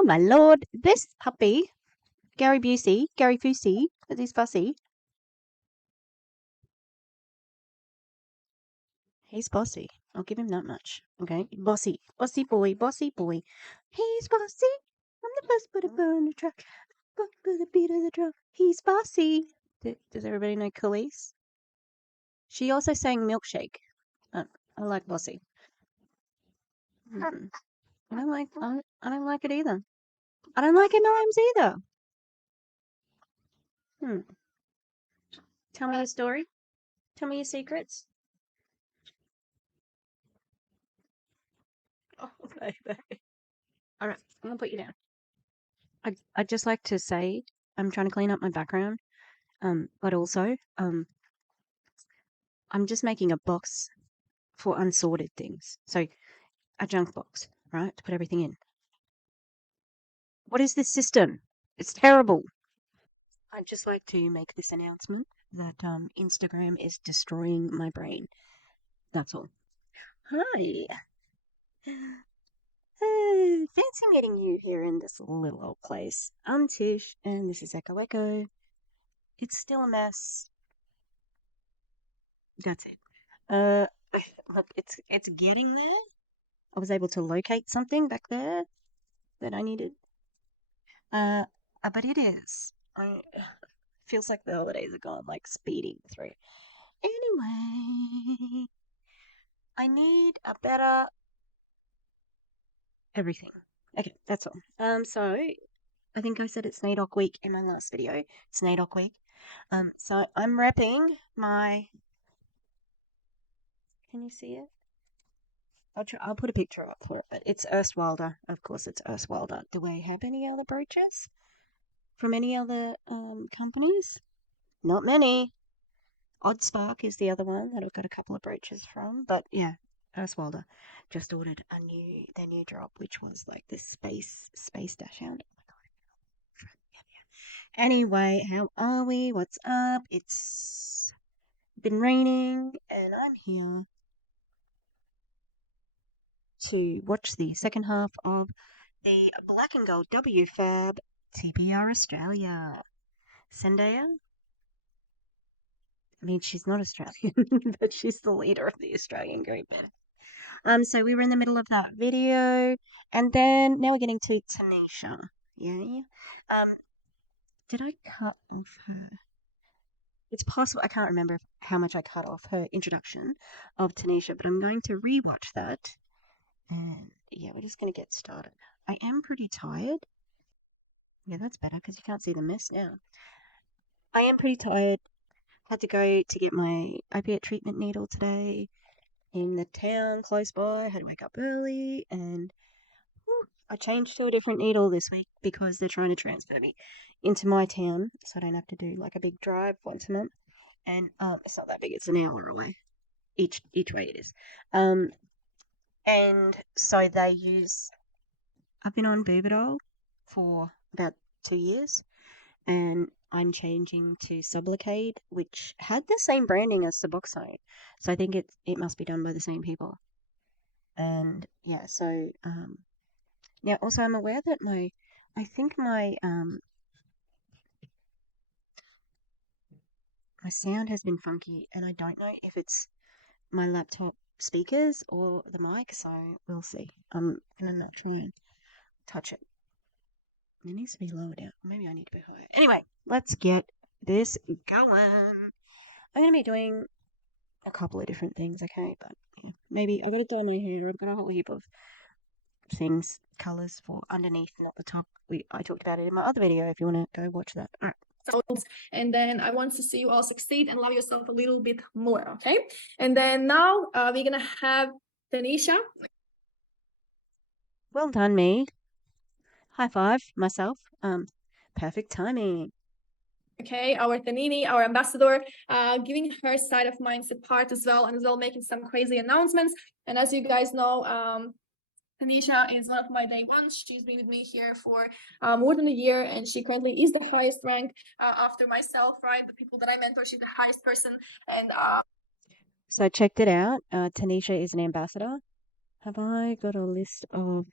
Oh my lord, this puppy, Gary Busey, Gary Foosey, with his fussy. He's bossy. I'll give him that much. Okay, bossy, bossy boy, bossy boy. He's bossy. I'm the first put a burr on the track. Put the beat of the drum. He's bossy. Does everybody know Khalees? She also sang Milkshake. I like bossy. I don't like it either. I don't like MLMs either. Tell me your story. Tell me your secrets. Oh, baby. All right, I'm gonna put you down. I'd just like to say I'm trying to clean up my background, but also I'm just making a box for unsorted things. So a junk box, right, to put everything in. What is this system? It's terrible. I'd just like to make this announcement that Instagram is destroying my brain. That's all. Hi. Fancy meeting you here in this little old place. I'm Tish, and this is Echo Echo. It's still a mess. That's it. Look, it's getting there. I was able to locate something back there that I needed. But it is. Feels like the holidays are gone, like speeding through. Anyway, I need a better everything. Okay, that's all. So I think I said it's NAIDOC week in my last video. It's NAIDOC week. So I'm repping my. Can you see it? I'll put a picture up for it, but it's Erstwilder. Of course, it's Erstwilder. Do I have any other brooches from any other companies? Not many. Odd Spark is the other one that I've got a couple of brooches from, but yeah, Erstwilder. Just ordered their new drop, which was like the space dash hound. Oh my god. Anyway, how are we? What's up? It's been raining, and I'm here to watch the second half of the Black and Gold WFABB TPR Australia. Zendaya? I mean, she's not Australian, but she's the leader of the Australian group. So we were in the middle of that video, and then now we're getting to Tenisha. Yeah. Did I cut off her? It's possible I can't remember how much I cut off her introduction of Tenisha, but I'm going to rewatch that. And yeah, we're just going to get started. I am pretty tired. Yeah, that's better because you can't see the mess now. I am pretty tired. Had to go to get my opiate treatment needle today in the town close by. Had to wake up early, and I changed to a different needle this week because they're trying to transfer me into my town, so I don't have to do like a big drive once a month. And it's not that big; it's an hour away each way it is. And so they use. I've been on Buvidol for about 2 years, and I'm changing to Sublocade, which had the same branding as Suboxone. So I think it must be done by the same people. And yeah, so now also I'm aware that my sound has been funky, and I don't know if it's my laptop speakers or the mic, so we'll see. I'm gonna not try and touch it. It needs to be lowered out. Maybe I need to be higher. Anyway, let's get this going. I'm going to be doing a couple of different things, okay? But yeah, maybe I've got to dye my hair. I've got a whole heap of things, colours for underneath, not the top. I talked about it in my other video if you want to go watch that. All right. And then I want to see you all succeed and love yourself a little bit more, okay? And then now we're going to have Tenisha. Well done, me. High five myself. Perfect timing. Okay, our Tanini, our ambassador, giving her side of mind's part as well, and as well making some crazy announcements. And as you guys know, Tenisha is one of my day ones. She's been with me here for more than a year, and she currently is the highest rank after myself, right? The people that I mentor, she's the highest person. And so I checked it out. Tenisha is an ambassador. Have I got a list of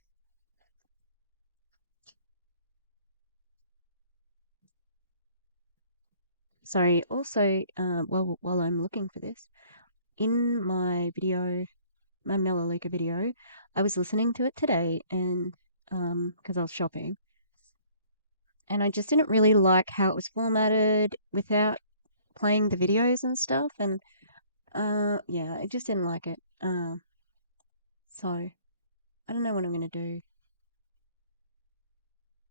sorry, also, while I'm looking for this, in my video, my Melaleuca video, I was listening to it today and because I was shopping, and I just didn't really like how it was formatted without playing the videos and stuff, and yeah, I just didn't like it. So I don't know what I'm gonna do.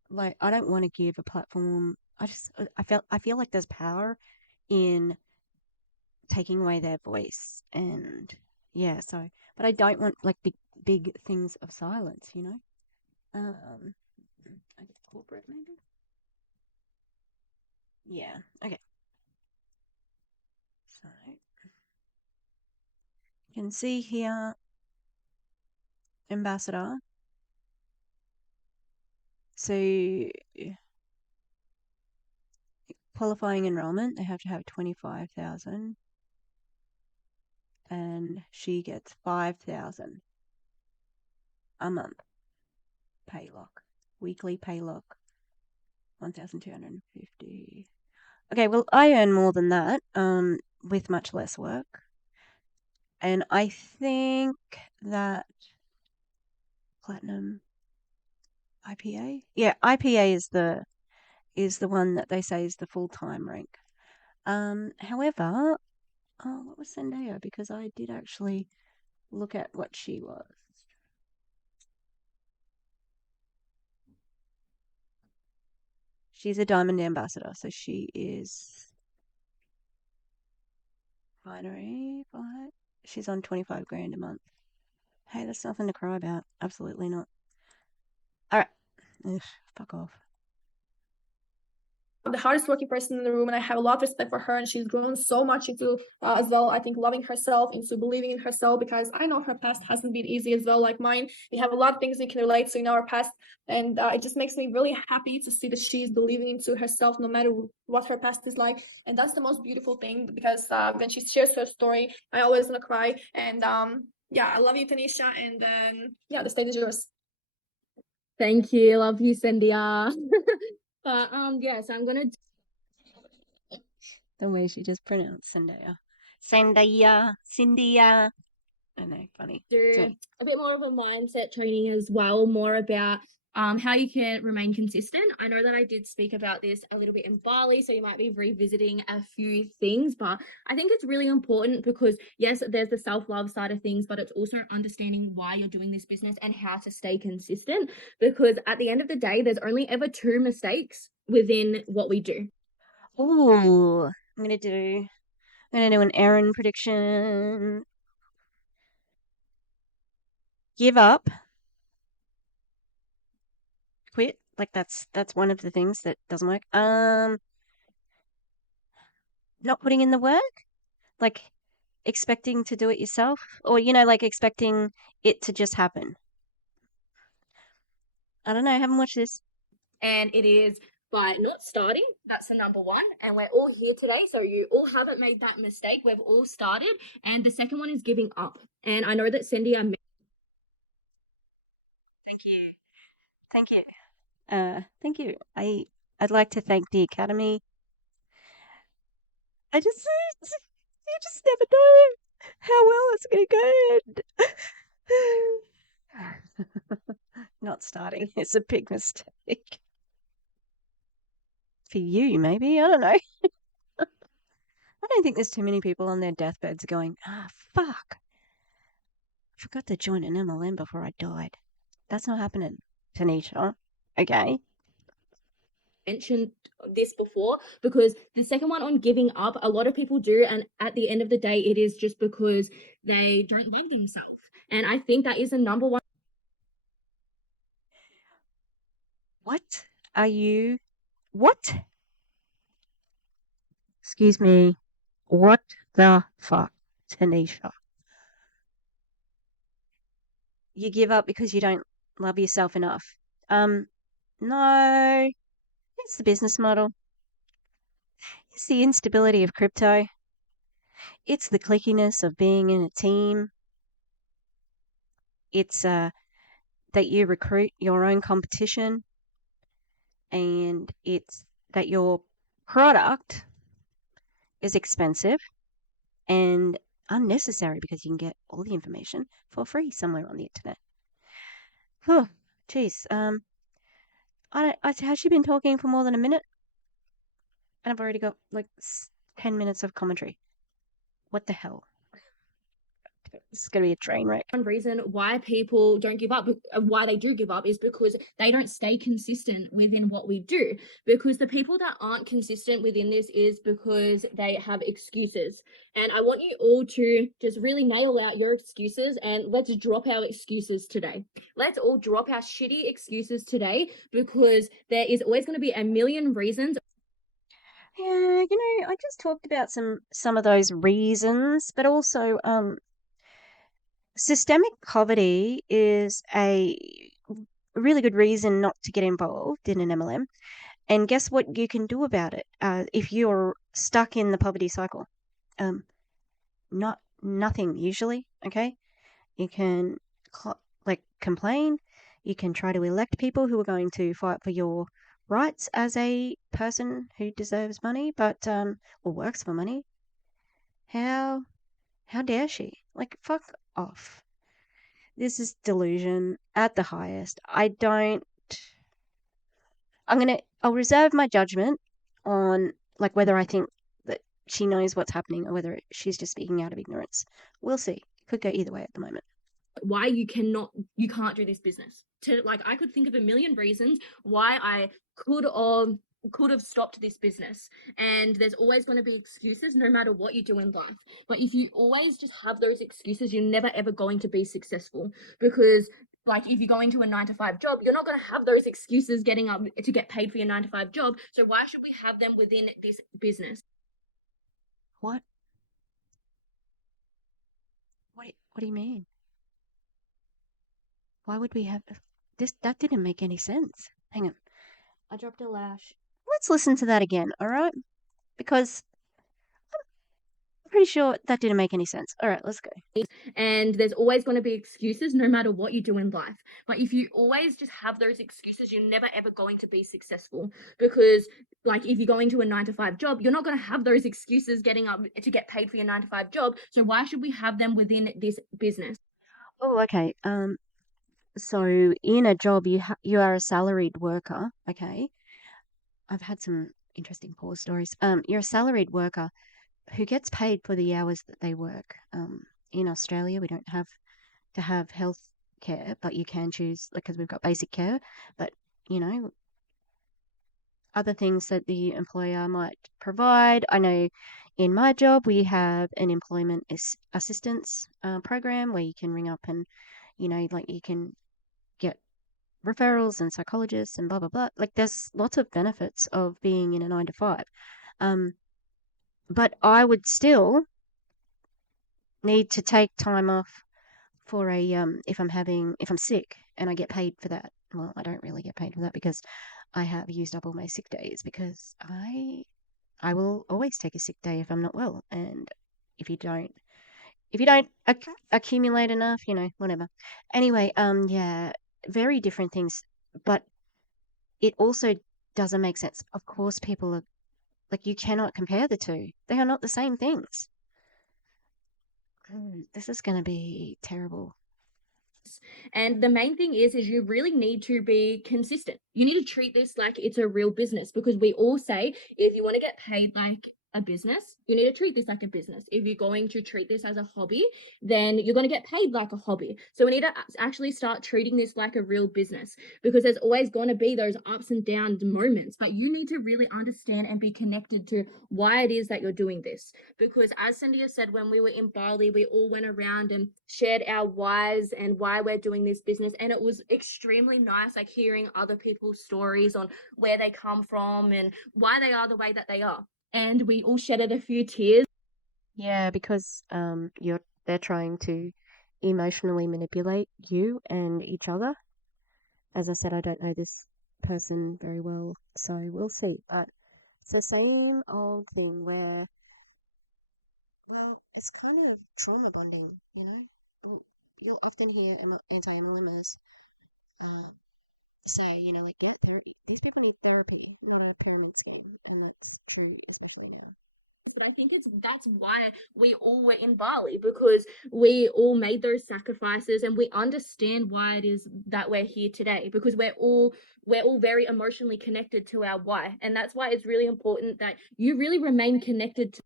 Like, I don't want to give a platform. I feel like there's power in taking away their voice, and yeah. So, but I don't want like big things of silence, you know. I guess corporate maybe. Yeah. Okay. So you can see here, ambassador. So qualifying enrollment, they have to have 25,000, and she gets 5,000 a month pay lock, weekly pay lock, 1,250. Okay, well, I earn more than that, with much less work, and I think that platinum IPA, yeah, IPA is the one that they say is the full time rank. However, oh, what was Zendaya? Because I did actually look at what she was. She's a diamond ambassador, so she is binary, but she's on 25 grand a month. Hey, that's nothing to cry about. Absolutely not. All right. Ugh, fuck off. The hardest working person in the room, and I have a lot of respect for her, and she's grown so much into as well, I think, loving herself, into believing in herself, because I know her past hasn't been easy as well, like mine. We have a lot of things we can relate to in our past, and it just makes me really happy to see that she's believing into herself no matter what her past is like. And that's the most beautiful thing, because when she shares her story, I always want to cry. And yeah, I love you, Tanisha, and then yeah, the stage is yours. Thank you. Love you, Cynthia. But yeah, so I'm gonna The way she just pronounced Zendaya. Cynthia. I know, funny. do a bit more of a mindset training as well, more about how you can remain consistent. I know that I did speak about this a little bit in Bali, so you might be revisiting a few things, but I think it's really important because, yes, there's the self-love side of things, but it's also understanding why you're doing this business and how to stay consistent, because at the end of the day, there's only ever two mistakes within what we do. Ooh, I'm gonna do an Aaron prediction. Give up, quit. Like that's one of the things that doesn't work. Not putting in the work, like expecting to do it yourself, or like expecting it to just happen. I don't know. I haven't watched this. And it is by not starting. That's the number one. And we're all here today. So you all haven't made that mistake. We've all started. And the second one is giving up. And I know that Cindy, Thank you. Thank you. Thank you. I'd like to thank the Academy. I just you just never know how well it's gonna go. Not starting is a big mistake. For you, maybe. I don't know. I don't think there's too many people on their deathbeds going, fuck. I forgot to join an MLM before I died. That's not happening, Tanisha. Okay. mentioned this before, because the second one on giving up, a lot of people do. And at the end of the day, it is just because they don't love themselves. And I think that is the number one. What are you? What? Excuse me. What the fuck, Tanisha? You give up because you don't love yourself enough. No. It's the business model. It's the instability of crypto. It's the clickiness of being in a team. It's that you recruit your own competition, and it's that your product is expensive and unnecessary because you can get all the information for free somewhere on the internet. Whew, jeez. Has she been talking for more than a minute? And I've already got like 10 minutes of commentary. What the hell? This is going to be a train wreck. One reason why people don't give up, why they do give up, is because they don't stay consistent within what we do. Because the people that aren't consistent within this is because they have excuses. And I want you all to just really nail out your excuses, and let's drop our excuses today. Let's all drop our shitty excuses today, because there is always going to be a million reasons. Yeah, I just talked about some of those reasons, but also systemic poverty is a really good reason not to get involved in an MLM. And guess what you can do about it if you're stuck in the poverty cycle? Not nothing usually. Okay, you can complain. You can try to elect people who are going to fight for your rights as a person who deserves money, but or works for money. How dare she? Like, fuck off. This is delusion at the highest. I'll reserve my judgment on like whether I think that she knows what's happening or whether she's just speaking out of ignorance. We'll see. Could go either way at the moment. Why you can't do this business. I could think of a million reasons why I could have stopped this business, and there's always going to be excuses no matter what you do in life. But if you always just have those excuses, you're never ever going to be successful, because if you're going to a 9 to 5 job, you're not going to have those excuses getting up to get paid for your 9 to 5 job. So why should we have them within this business? What? What do you mean? Why would we have this? That didn't make any sense. Hang on. I dropped a lash. Let's listen to that again, all right? Because I'm pretty sure that didn't make any sense. All right, let's go. And there's always going to be excuses no matter what you do in life. But if you always just have those excuses, you're never ever going to be successful, because if you're going to a 9 to 5 job, you're not going to have those excuses getting up to get paid for your 9 to 5 job. So why should we have them within this business? Oh, okay. So in a job, you are a salaried worker. Okay. I've had some interesting poor stories. You're a salaried worker who gets paid for the hours that they work. In Australia, we don't have to have health care, but you can choose, because we've got basic care, but you know, other things that the employer might provide. I know in my job, we have an employment assistance program where you can ring up and, you can get referrals and psychologists and blah, blah, blah. Like, there's lots of benefits of being in a 9 to 5. But I would still need to take time off for if I'm sick and I get paid for that. Well, I don't really get paid for that because I have used up all my sick days, because I will always take a sick day if I'm not well. And if you don't accumulate enough, whatever. Anyway, yeah, very different things, but it also doesn't make sense. Of course, people are like, you cannot compare the two. They are not the same things. This is going to be terrible. And the main thing is you really need to be consistent. You need to treat this like it's a real business, because we all say if you want to get paid like a business, you need to treat this like a business. If you're going to treat this as a hobby, then you're going to get paid like a hobby. So we need to actually start treating this like a real business, because there's always going to be those ups and downs moments, but you need to really understand and be connected to why it is that you're doing this. Because as Cynthia said, when we were in Bali, we all went around and shared our whys and why we're doing this business, and it was extremely nice, like hearing other people's stories on where they come from and why they are the way that they are. And we all shedded a few tears. Yeah, because they're trying to emotionally manipulate you and each other. As I said, I don't know this person very well, so we'll see. But it's the same old thing where, well, it's kind of trauma bonding, you know? You'll often hear anti-MLMers say, like, don't therapy. These people need therapy, not a pyramid scheme. And that's true, especially now. But I think that's why we all were in Bali, because we all made those sacrifices and we understand why it is that we're here today, because we're all very emotionally connected to our why. And that's why it's really important that you really remain connected to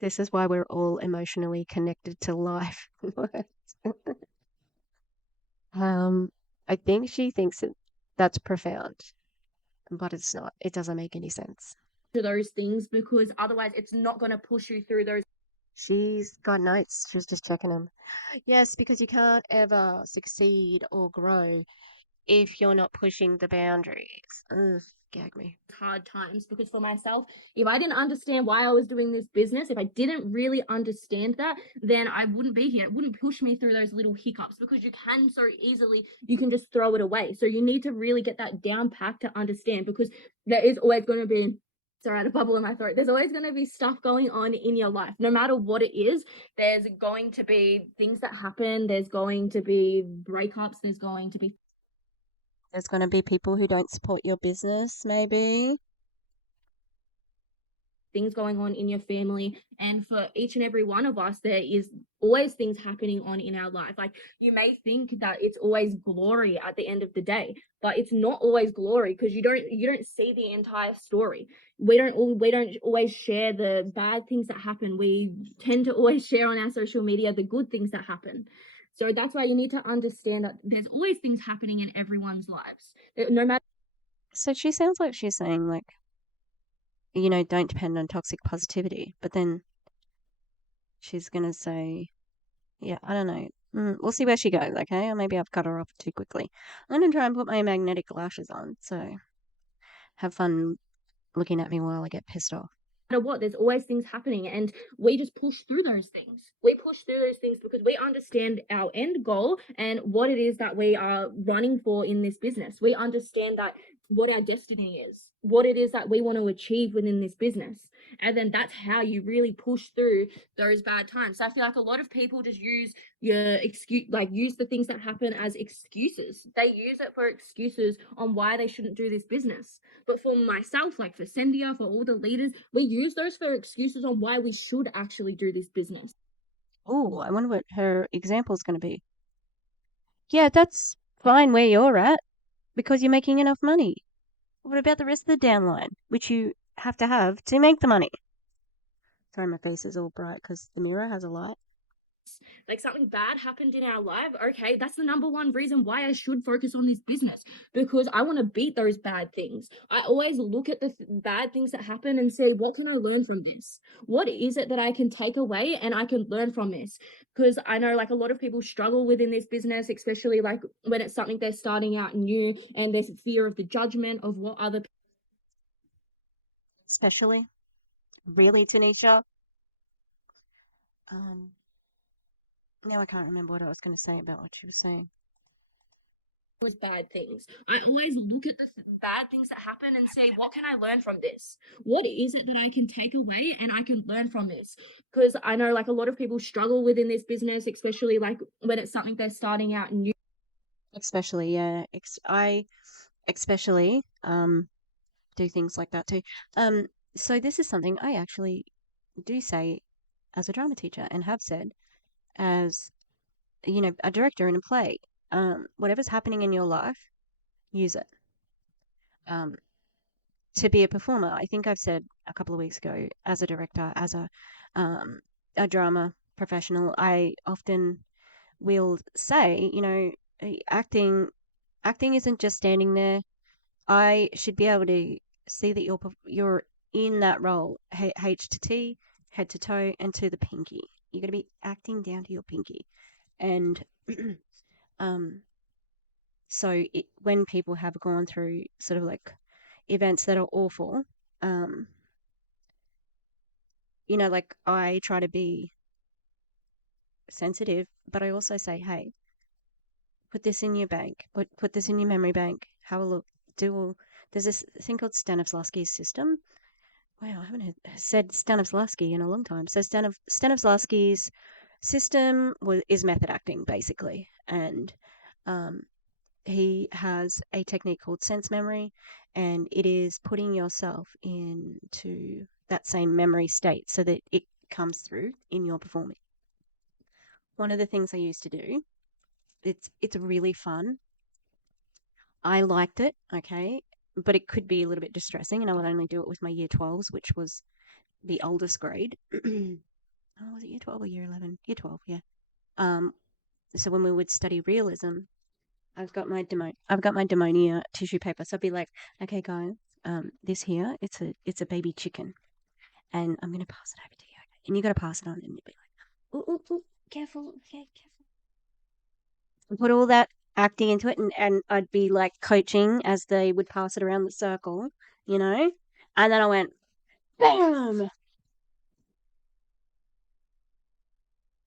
This is why we're all emotionally connected to life. I think she thinks that's profound, but it's not. It doesn't make any sense. those things, because otherwise it's not going to push you through those. She's got notes. She was just checking them. Yes, because you can't ever succeed or grow if you're not pushing the boundaries. Ugh, gag me. Hard times, because for myself, if I didn't understand why I was doing this business, if I didn't really understand that, then I wouldn't be here. It wouldn't push me through those little hiccups, because you can so easily, you can just throw it away. So you need to really get that down pat to understand, because there is always going to be, sorry, I had a bubble in my throat. There's always going to be stuff going on in your life. No matter what it is, there's going to be things that happen. There's going to be breakups. There's going to be people who don't support your business, maybe. things going on in your family, and for each and every one of us there is always things happening on in our life. Like, you may think that it's always glory at the end of the day, but it's not always glory, because you don't see the entire story. We don't always share the bad things that happen. We tend to always share on our social media the good things that happen. So that's why you need to understand that there's always things happening in everyone's lives, no matter. So she sounds like she's saying, like, don't depend on toxic positivity. But then she's going to say, yeah, I don't know. We'll see where she goes, okay? Or maybe I've cut her off too quickly. I'm going to try and put my magnetic lashes on. So have fun looking at me while I get pissed off. Matter what, there's always things happening, and we just push through those things. We push through those things because we understand our end goal and what it is that we are running for in this business. We understand that what our destiny is, what it is that we want to achieve within this business. And then that's how you really push through those bad times. So I feel like a lot of people just use use the things that happen as excuses. They use it for excuses on why they shouldn't do this business. But for myself, like for Sendia, for all the leaders, we use those for excuses on why we should actually do this business. Oh, I wonder what her example is going to be. Yeah, that's fine where you're at because you're making enough money. What about the rest of the downline, which you have to make the money? Sorry, my face is all bright because the mirror has a light. Like, something bad happened in our life, okay, that's the number one reason why I should focus on this business, because I want to beat those bad things. I always look at the bad things that happen and say, what can I learn from this? What is it that I can take away and I can learn from this? Because I know, like, a lot of people struggle within this business, especially like when it's something they're starting out new, and there's fear of the judgment of what other people. Especially, really, Tanisha? Now I can't remember what I was going to say about what she was saying. Was bad things. I always look at the bad things that happen and say, what can I learn from this? What is it that I can take away and I can learn from this? Because I know, like, a lot of people struggle within this business, especially like when it's something they're starting out new. Especially, yeah. I especially do things like that too. So this is something I actually do say as a drama teacher and have said as a director in a play. Whatever's happening in your life, use it. To be a performer, I think I've said a couple of weeks ago, as a director, as a drama professional, I often will say, acting isn't just standing there. I should be able to see that you're in that role, H to T, head to toe, and to the pinky. You're going to be acting down to your pinky, and so when people have gone through sort of like events that are awful, like, I try to be sensitive, but I also say, hey, put this in your bank, put this in your memory bank, have a look, there's this thing called Stanislavski's system. Wow, I haven't said Stanislavski in a long time. So Stanislavski's system is method acting, basically. And he has a technique called sense memory, and it is putting yourself into that same memory state so that it comes through in your performing. One of the things I used to do, it's really fun. I liked it, okay, but it could be a little bit distressing, and I would only do it with my year 12s, which was the oldest grade. Oh, was it year 12 or year 11? Year 12, yeah. Um, so when we would study realism, I've got my demonia tissue paper. So I'd be like, okay, guys, this here, it's a baby chicken, and I'm gonna pass it over to you, okay? And you got to pass it on, and you'd be like, ooh, ooh, ooh, careful, okay, careful. And put all that acting into it, and I'd be like coaching as they would pass it around the circle, you know. And then I went, bam.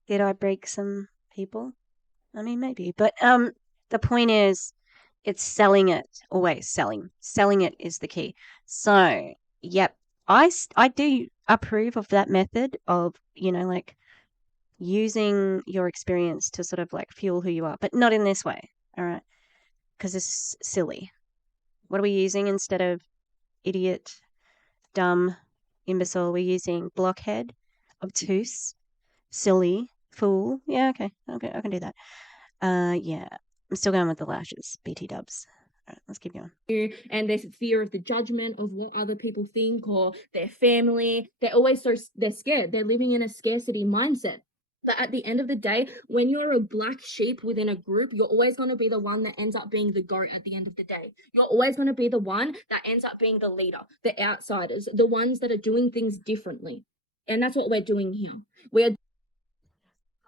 Did I break some people? I mean, maybe, but the point is, it's selling it. Always selling. Selling it is the key. So, yep, I do approve of that method of like using your experience to sort of like fuel who you are, but not in this way. All right, because it's silly. What are we using instead of idiot, dumb, imbecile? We're using blockhead, obtuse, silly, fool. Yeah, okay, I can do that. Yeah, I'm still going with the lashes. BT dubs. All right, let's keep going. And there's fear of the judgment of what other people think or their family. They're scared. They're living in a scarcity mindset. But at the end of the day, when you're a black sheep within a group, you're always going to be the one that ends up being the goat at the end of the day. You're always going to be the one that ends up being the leader, the outsiders, the ones that are doing things differently. And that's what we're doing here. We're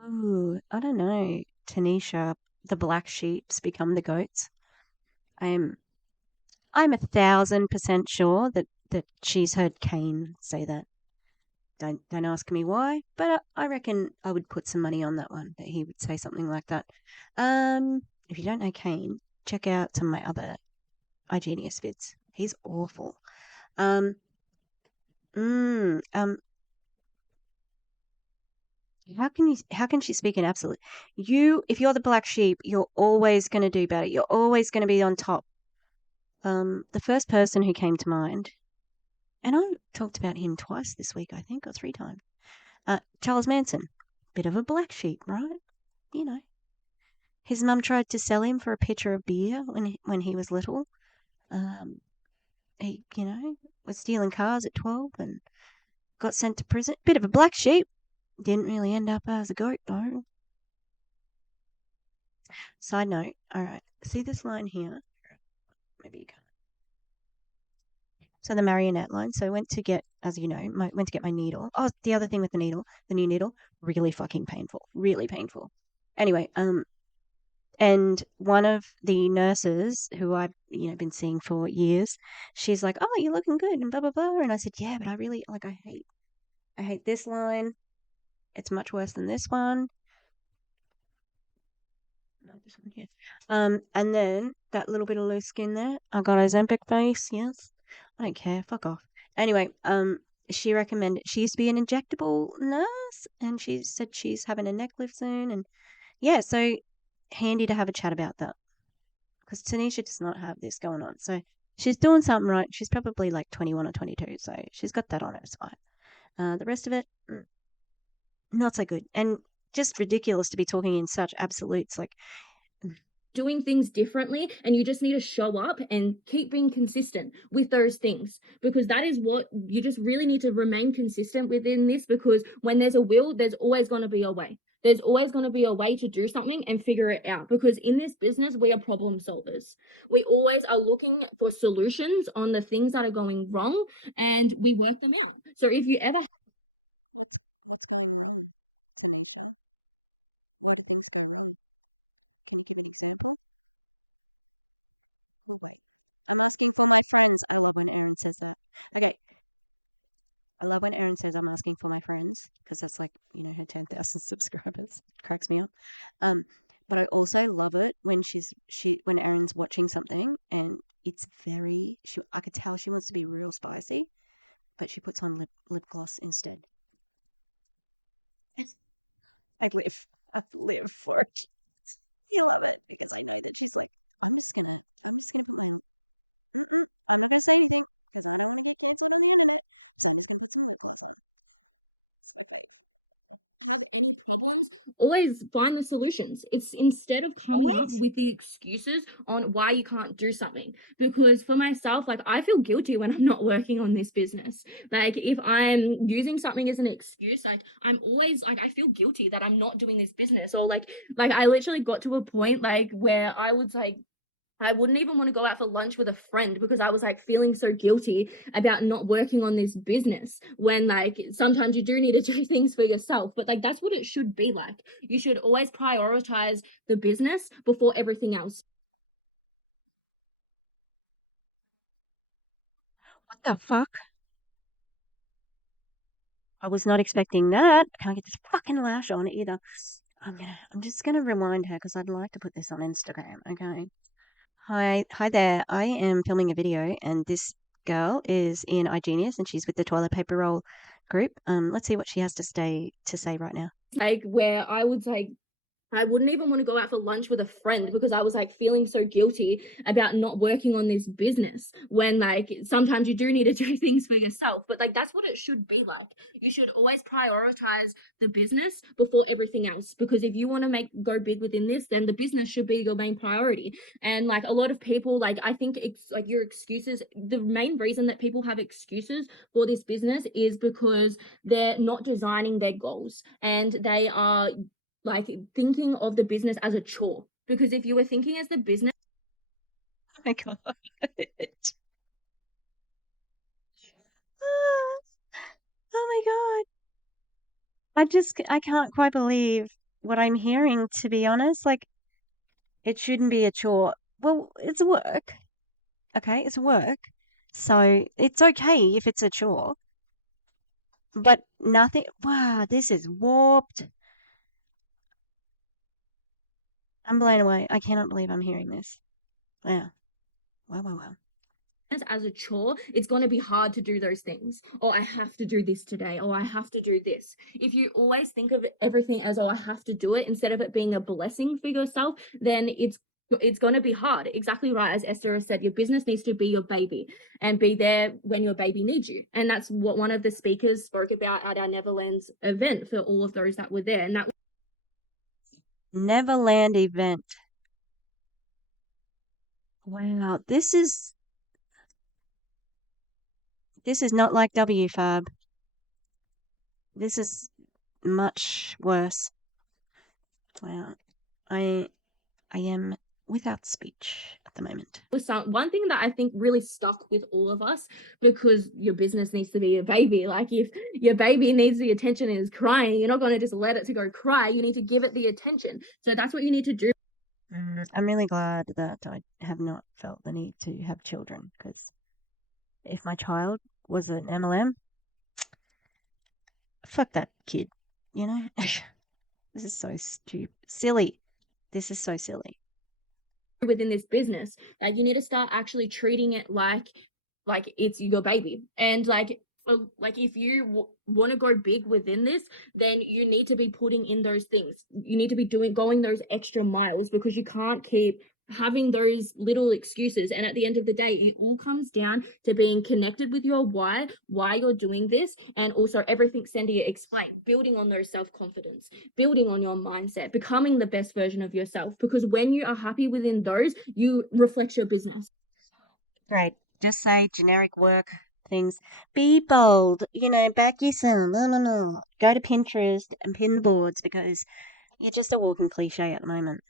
Ooh, I don't know. Tanisha, the black sheeps become the goats. I'm I'm 1,000% sure that she's heard Kane say that. Don't ask me why, but I reckon I would put some money on that one that he would say something like that. If you don't know Kane, check out some of my other iGenius vids. He's awful. Um, mm, um, how can she speak in absolute? If you're the black sheep, you're always going to do better. You're always going to be on top. The first person who came to mind, and I talked about him twice this week, I think, or 3 times. Charles Manson, bit of a black sheep, right? You know, his mum tried to sell him for a pitcher of beer when he was little. Um, he was stealing cars at 12 and got sent to prison. Bit of a black sheep. Didn't really end up as a goat though. Side note, all right, see this line here? Maybe you can't. So the marionette line. So I went to get, as you know, went to get my needle. Oh, the other thing with the needle, the new needle, really fucking painful, really painful. Anyway, and one of the nurses who I've been seeing for years, she's like, "Oh, you're looking good," and blah blah blah. And I said, "Yeah, but I really I hate this line. It's much worse than this one." No, this one here. And then that little bit of loose skin there, I got Ozempic face. Yes, I don't care. Fuck off. Anyway, she recommended. She used to be an injectable nurse, and she said she's having a neck lift soon, and yeah, so handy to have a chat about that because Tanisha does not have this going on. So she's doing something right. She's probably like 21 or 22, so she's got that on her side. The rest of it, not so good, and just ridiculous to be talking in such absolutes. Like, doing things differently, and you just need to show up and keep being consistent with those things, because that is what you just really need to remain consistent within this, because when there's a will, there's always going to be a way. There's always going to be a way to do something and figure it out, because in this business we are problem solvers. We always are looking for solutions on the things that are going wrong, and we work them out. So if you ever always find the solutions. It's instead of coming up with the excuses on why you can't do something. Because for myself, like, I feel guilty when I'm not working on this business. Like, if I'm using something as an excuse, like, I'm always like, I feel guilty that I'm not doing this business. Or like I literally got to a point like where I was like, I wouldn't even want to go out for lunch with a friend because I was like feeling so guilty about not working on this business, when like sometimes you do need to do things for yourself. But like, that's what it should be like. You should always prioritize the business before everything else. What the fuck? I was not expecting that. I can't get this fucking lash on either. I'm just gonna rewind her because I'd like to put this on Instagram. Okay. Hi there. I am filming a video, and this girl is in iGenius, and she's with the toilet paper roll group. Let's see what she has to say right now. Like, where I was like, I wouldn't even want to go out for lunch with a friend because I was like feeling so guilty about not working on this business, when like sometimes you do need to do things for yourself. But like, that's what it should be like. You should always prioritize the business before everything else, because if you want to go big within this, then the business should be your main priority. And like, a lot of people, like, I think it's like your excuses, the main reason that people have excuses for this business is because they're not designing their goals, and they are like thinking of the business as a chore. Because if you were thinking as the business, Oh my god. Oh my god. I can't quite believe what I'm hearing, to be honest. Like, it shouldn't be a chore. Well, it's work. Okay, it's work. So it's okay if it's a chore. But nothing. Wow, this is warped. I'm blown away. I cannot believe I'm hearing this. Yeah. Wow. as a chore, it's going to be hard to do those things. Oh, I have to do this today. Oh, I have to do this. If you always think of everything as, oh, I have to do it, instead of it being a blessing for yourself, then it's going to be hard. Exactly right. As Esther has said, your business needs to be your baby and be there when your baby needs you. And that's what one of the speakers spoke about at our Neverlands event for all of those that were there. And that Neverland event. Wow, this is not like WFABB. This is much worse. Wow. I am without speech at the moment. was one thing that I think really stuck with all of us, because your business needs to be your baby. Like, if your baby needs the attention and is crying, you're not going to just let it to go cry. You need to give it the attention. So that's what you need to do. I'm really glad that I have not felt the need to have children, because if my child was an MLM, fuck that kid, you know? This is so stupid. Silly. This is so silly. Within this business, that you need to start actually treating it like it's your baby. And like if you want to go big within this, then you need to be putting in those things. You need to be going those extra miles, because you can't keep having those little excuses. And at the end of the day, it all comes down to being connected with your why you're doing this. And also everything Sandy explained, building on those self-confidence, building on your mindset, becoming the best version of yourself. Because when you are happy within those, you reflect your business. Great. Just say generic work things. Be bold. Back yourself. No. Go to Pinterest and pin the boards, because you're just a walking cliche at the moment.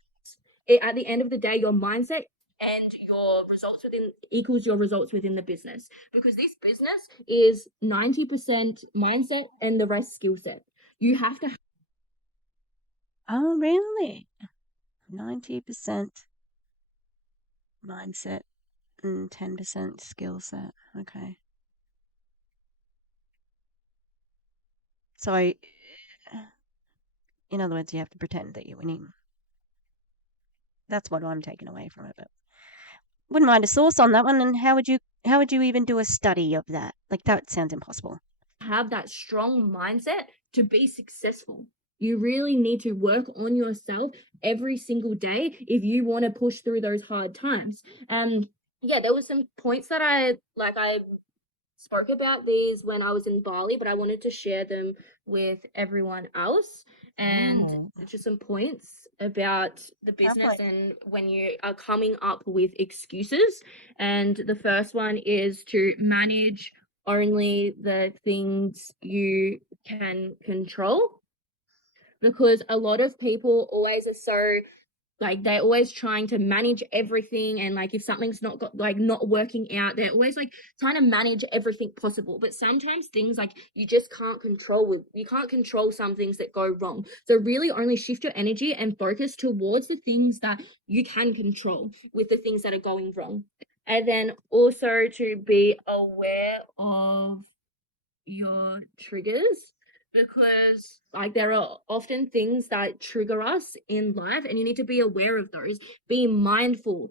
At the end of the day, your mindset and your results within equals your results within the business, because this business is 90% mindset and the rest skill set. You have to. Oh, really? 90% mindset and 10% skill set. Okay. So, in other words, you have to pretend that you're winning. That's what I'm taking away from it. But wouldn't mind a source on that one. And how would you even do a study of that? Like, that sounds impossible. Have that strong mindset to be successful. You really need to work on yourself every single day if you want to push through those hard times. And yeah, there were some points that I spoke about these when I was in Bali, but I wanted to share them with everyone else. And just some points about the business and when you are coming up with excuses. And the first one is to manage only the things you can control, because a lot of people always are so like they're always trying to manage everything, and like if something's not working out, they're always like trying to manage everything possible. But sometimes things like you just can't control. You can't control some things that go wrong, so really only shift your energy and focus towards the things that you can control with the things that are going wrong. And then also to be aware of your triggers, because like there are often things that trigger us in life and you need to be aware of those. Be mindful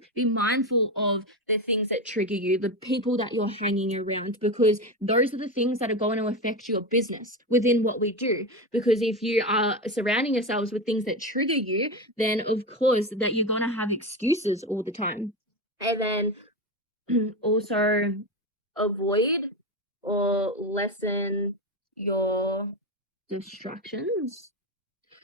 of the things that trigger you, the people that you're hanging around, because those are the things that are going to affect your business within what we do. Because if you are surrounding yourselves with things that trigger you, then of course that you're going to have excuses all the time. And then also avoid or lessen your distractions.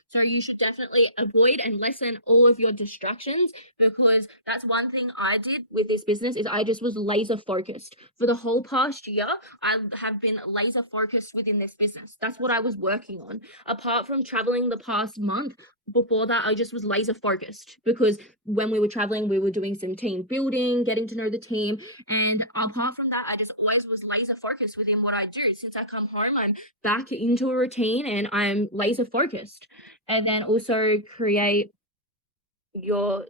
So you should definitely avoid and lessen all of your distractions, because that's one thing I did with this business is I just was laser focused. For the whole past year, I have been laser focused within this business. That's what I was working on. Apart from traveling the past month, before that, I just was laser focused, because when we were traveling, we were doing some team building, getting to know the team. And apart from that, I just always was laser focused within what I do. Since I come home, I'm back into a routine and I'm laser focused. And then also create your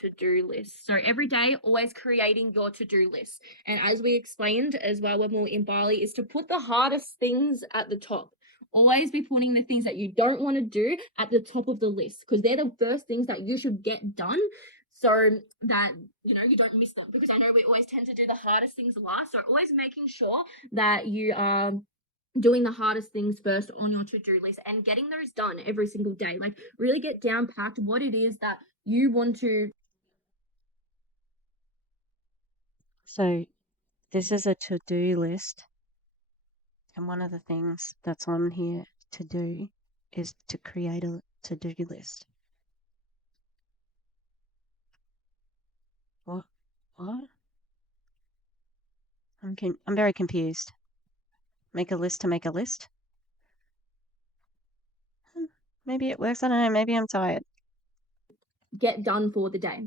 to-do list. So every day, always creating your to-do list. And as we explained as well when we were in Bali, is to put the hardest things at the top. Always be putting the things that you don't want to do at the top of the list, because they're the first things that you should get done, so that you don't miss them. Because I know we always tend to do the hardest things last. So always making sure that you are doing the hardest things first on your to-do list and getting those done every single day. Like really get down packed what it is that you want to. So this is a to-do list, and one of the things that's on here to do is to create a to-do list. What? I'm very confused. Make a list to make a list? Maybe it works. I don't know. Maybe I'm tired. Get done for the day.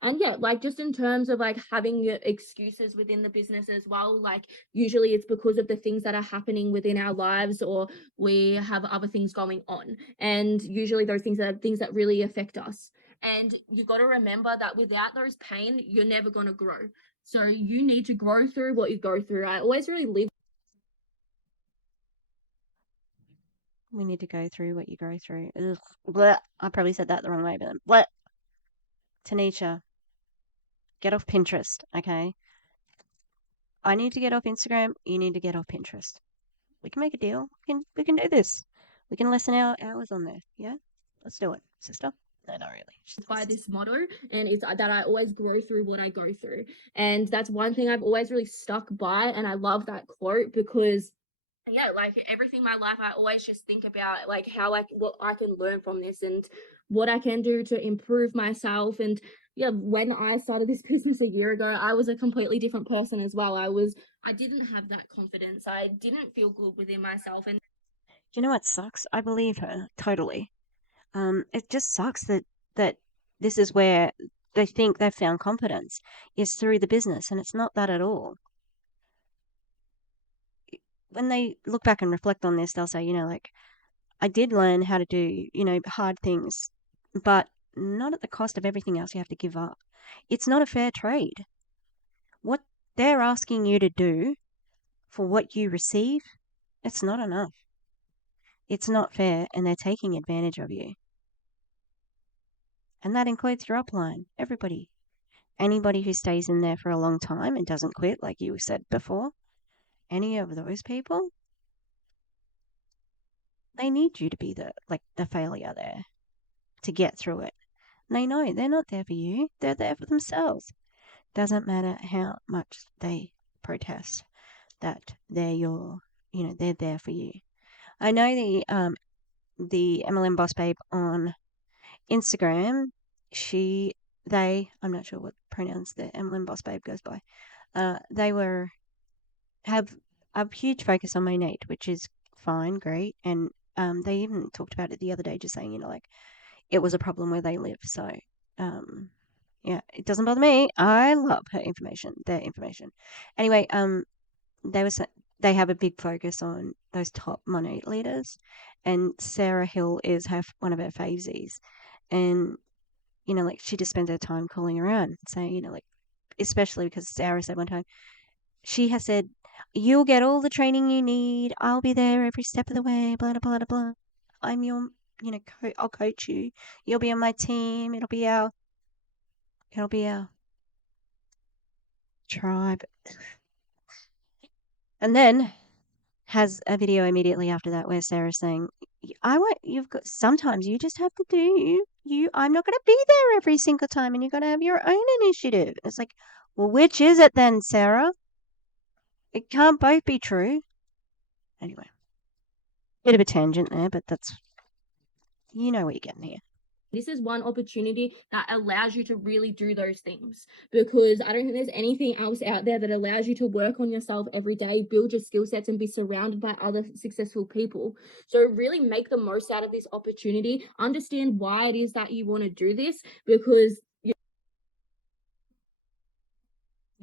And yeah, like just in terms of like having your excuses within the business as well, like usually it's because of the things that are happening within our lives, or we have other things going on. And usually those things are things that really affect us. And you got to remember that without those pain, you're never going to grow. So you need to grow through what you go through. I always really live. We need to go through what you go through. Ugh, bleh. I probably said that the wrong way, but bleh. Tanisha, get off Pinterest, okay? I need to get off Instagram. You need to get off Pinterest. We can make a deal. We can do this. We can lessen our hours on there. Yeah, let's do it, sister. No, not really. By this motto, and it's that I always grow through what I go through. And that's one thing I've always really stuck by, and I love that quote, because yeah, like everything in my life, I always just think about like what I can learn from this and what I can do to improve myself. And yeah, when I started this business a year ago, I was a completely different person as well. I didn't have that confidence. I didn't feel good within myself. And You know what sucks? I believe her totally. It just sucks that this is where they think they've found confidence is through the business, and it's not that at all. When they look back and reflect on this, they'll say, like, I did learn how to do, hard things, but not at the cost of everything else you have to give up. It's not a fair trade. What they're asking you to do for what you receive, it's not enough. It's not fair, and they're taking advantage of you. And that includes your upline, everybody. Anybody who stays in there for a long time and doesn't quit, like you said before, any of those people, they need you to be the failure there to get through it. And they know they're not there for you, they're there for themselves. Doesn't matter how much they protest that they're there for you. I know the MLM Boss Babe on Instagram, I'm not sure what pronouns the MLM Boss Babe goes by. They have a huge focus on my Nate, which is fine, great, and they even talked about it the other day, just saying, like, it was a problem where they live. So, yeah, it doesn't bother me. I love their information. Anyway, they have a big focus on those top Monate leaders, and Sarah Hill is one of her favesies, and like she just spends her time calling around saying, like, especially because Sarah said one time, she has said, "You'll get all the training you need. I'll be there every step of the way. Blah blah blah blah. I'm your, I'll coach you. You'll be on my team. It'll be our tribe." And then has a video immediately after that where Sarah's saying, sometimes you just have to do you. I'm not going to be there every single time, and you're going to have your own initiative. And it's like, well, which is it then, Sarah? It can't both be true. Anyway, bit of a tangent there, but that's, what you're getting here. This is one opportunity that allows you to really do those things, because I don't think there's anything else out there that allows you to work on yourself every day, build your skill sets, and be surrounded by other successful people. So really make the most out of this opportunity. Understand why it is that you want to do this, because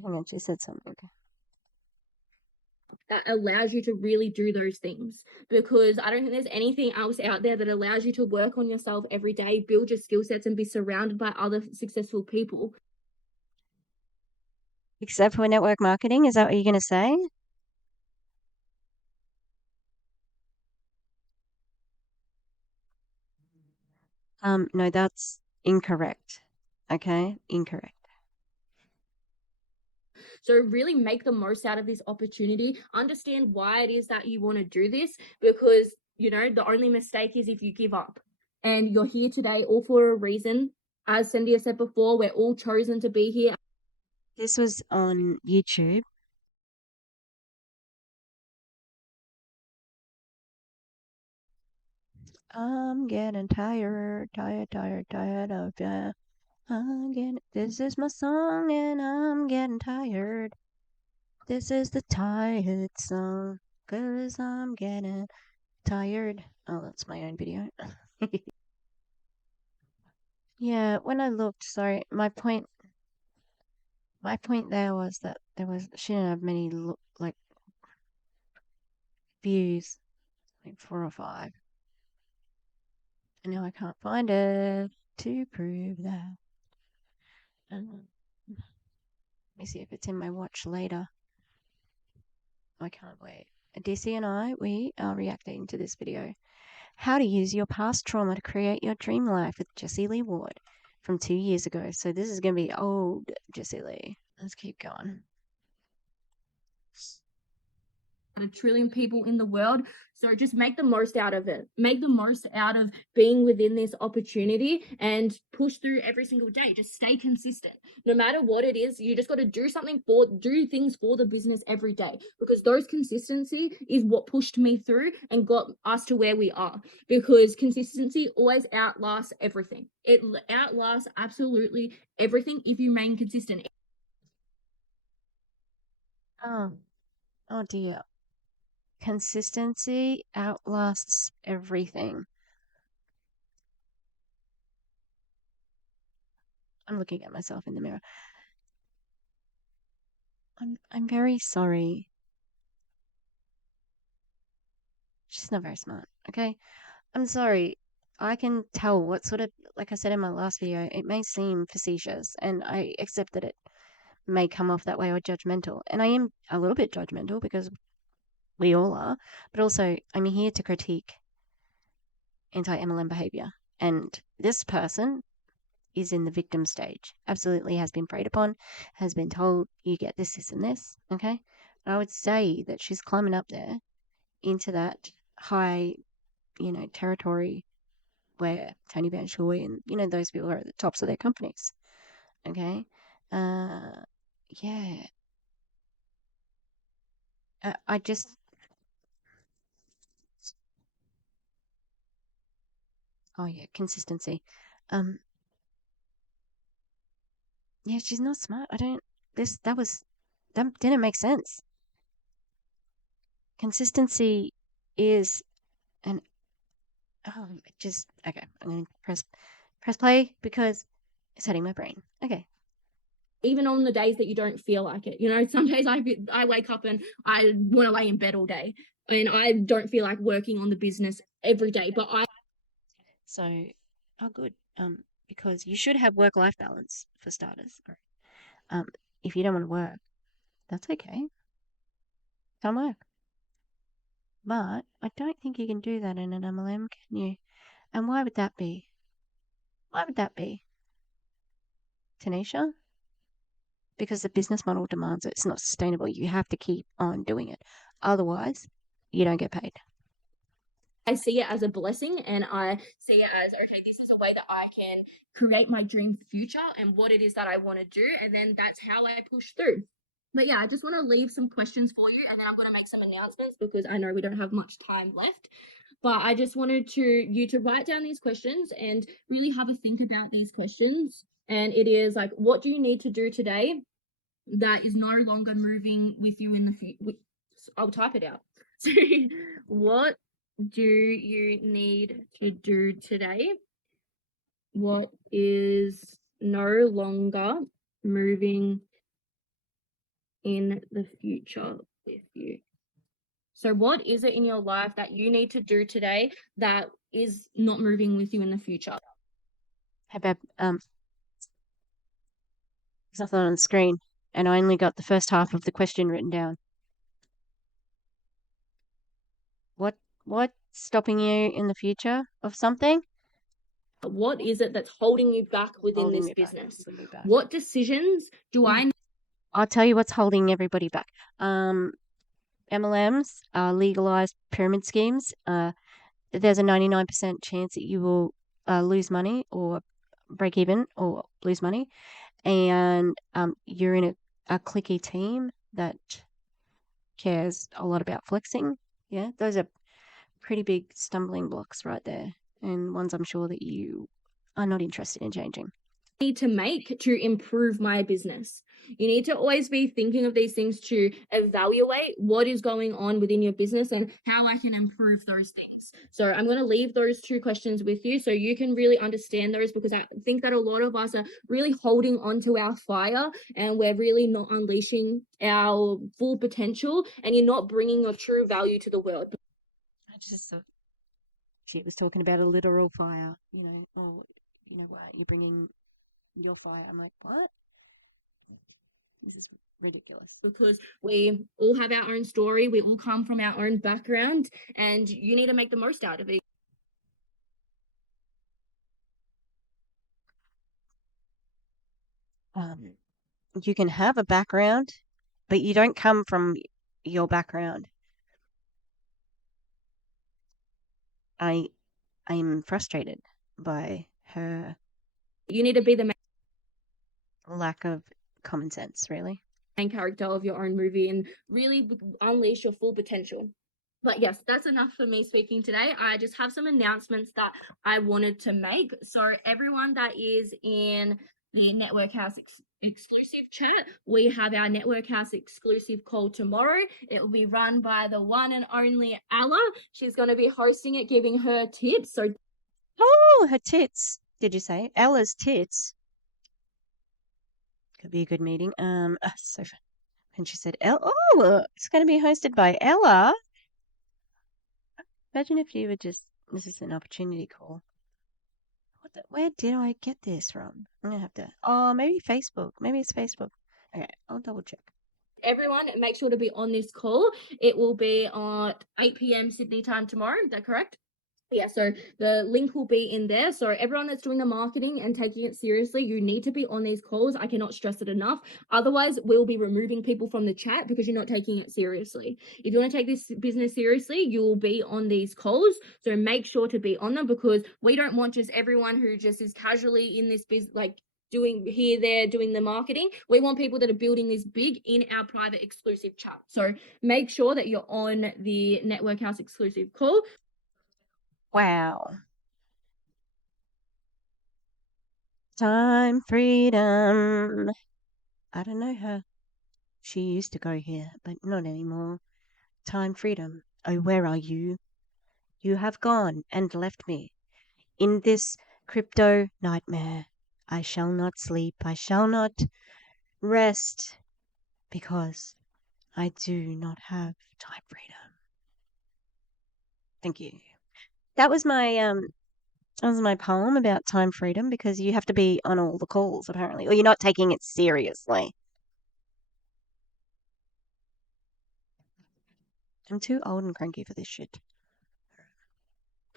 Hang on, she said something. that allows you to really do those things, because I don't think there's anything else out there that allows you to work on yourself every day, build your skill sets, and be surrounded by other successful people. Except for network marketing, is that what you're going to say? No, that's incorrect. Okay, incorrect. So really make the most out of this opportunity. Understand why it is that you want to do this, because the only mistake is if you give up. And you're here today all for a reason. As Cindy said before, we're all chosen to be here. This was on YouTube. I'm getting tired of ya. This is my song and I'm getting tired. This is the tired song, 'cause I'm getting tired. Oh, that's my own video. Yeah, when I looked, sorry, my point there was that she didn't have many like views, like 4 or 5. And now I can't find it to prove that. Let me see if it's in my watch later. I can't wait. DC and I, we are reacting to this video. How to use your past trauma to create your dream life with Jessie Lee Ward from 2 years ago. So this is going to be old Jessie Lee. Let's keep going. A trillion people in the world. So just make the most out of it. Make the most out of being within this opportunity and push through every single day. Just stay consistent. No matter what it is, you just got to do things for the business every day, because those consistency is what pushed me through and got us to where we are, because consistency always outlasts everything. It outlasts absolutely everything if you remain consistent. Oh dear. Consistency outlasts everything. I'm looking at myself in the mirror. I'm very sorry. She's not very smart, okay? I'm sorry. I can tell what sort of, like I said in my last video, it may seem facetious, and I accept that it may come off that way or judgmental. And I am a little bit judgmental because we all are, but also I'm here to critique anti-MLM behavior. And this person is in the victim stage, absolutely has been preyed upon, has been told you get this, this, and this, okay? And I would say that she's climbing up there into that high, territory where Tony Van Shoy and, those people are at the tops of their companies, okay? Yeah. I just. Oh yeah, consistency. Um, yeah, she's not smart. I don't. That didn't make sense. Consistency is an. Oh, just okay. I'm gonna press play because it's hurting my brain. Okay. Even on the days that you don't feel like it. You know, some days I wake up and I want to lay in bed all day, and I don't feel like working on the business every day. But So, oh, good. Because you should have work-life balance for starters. Um, if you don't want to work, that's okay. Don't work. But I don't think you can do that in an MLM, can you? And why would that be? Why would that be, Tanisha? Because the business model demands it. It's not sustainable. You have to keep on doing it. Otherwise, you don't get paid. I see it as a blessing, and I see it as, okay, this is a way that I can create my dream future and what it is that I want to do, and then that's how I push through. But yeah, I just want to leave some questions for you, and then I'm going to make some announcements because I know we don't have much time left. But I just wanted you to write down these questions and really have a think about these questions. And it is like, what do you need to do today that is no longer moving with you in the future? I'll type it out. So, what do you need to do today? What is no longer moving in the future with you? So, what is it in your life that you need to do today that is not moving with you in the future? Hey, babe, there's nothing on the screen, and I only got the first half of the question written down. What's stopping you in the future of something? What is it that's holding you back within Holding this me back, business? holding me back. What decisions do I I'll tell you what's holding everybody back. MLMs are legalized pyramid schemes. There's a 99% chance that you will lose money or break even or lose money. And you're in a cliquey team that cares a lot about flexing. Yeah, those are pretty big stumbling blocks right there, and ones I'm sure that you are not interested in changing. need to make to improve my business? You need to always be thinking of these things to evaluate what is going on within your business and how I can improve those things. So I'm going to leave those two questions with you so you can really understand those, because I think that a lot of us are really holding onto our fire and we're really not unleashing our full potential, and you're not bringing your true value to the world. I just thought she was talking about a literal fire, oh, why aren't you bringing your fire? I'm like, what? This is ridiculous. Because we all have our own story, we all come from our own background, and you need to make the most out of it. You can have a background, but you don't come from your background. I'm frustrated by her You need to be the lack of common sense, really. main character of your own movie and really unleash your full potential. But yes, that's enough for me speaking today. I just have some announcements that I wanted to make. So everyone that is in the Network House exclusive chat, we have our Network House exclusive call tomorrow. It will be run by the one and only Ella. She's going to be hosting it, giving her tips. So, Oh, her tits. Did you say Ella's tits? Could be a good meeting. So fun. And she said, "Oh, it's going to be hosted by Ella." Imagine if you were just. This is an opportunity call. Where did I get this from? I'm gonna have to. Oh, maybe Facebook. Maybe it's Facebook. Okay, I'll double check. everyone, make sure to be on this call. It will be at 8 p.m. Sydney time tomorrow. Is that correct? Yeah, so the link will be in there. So everyone that's doing the marketing and taking it seriously, you need to be on these calls. I cannot stress it enough. Otherwise, we'll be removing people from the chat because you're not taking it seriously. If you want to take this business seriously, you'll be on these calls. So make sure to be on them, because we don't want just everyone who just is casually in this business, like doing the marketing. We want people that are building this big in our private exclusive chat. So make sure that you're on the Network House exclusive call. Wow. Time freedom. I don't know her. She used to go here, but not anymore. Time freedom. Oh, where are you? You have gone and left me in this crypto nightmare. I shall not sleep. I shall not rest because I do not have time freedom. Thank you. That was my poem about time freedom, because you have to be on all the calls apparently, or you're not taking it seriously. I'm too old and cranky for this shit.